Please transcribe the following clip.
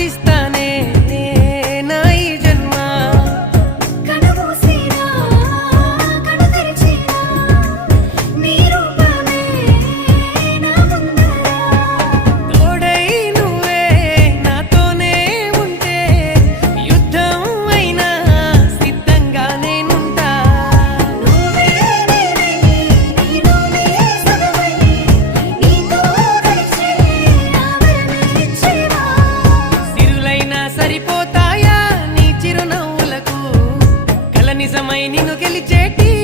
existe. నిజమై నిన్ను గెలిచేటి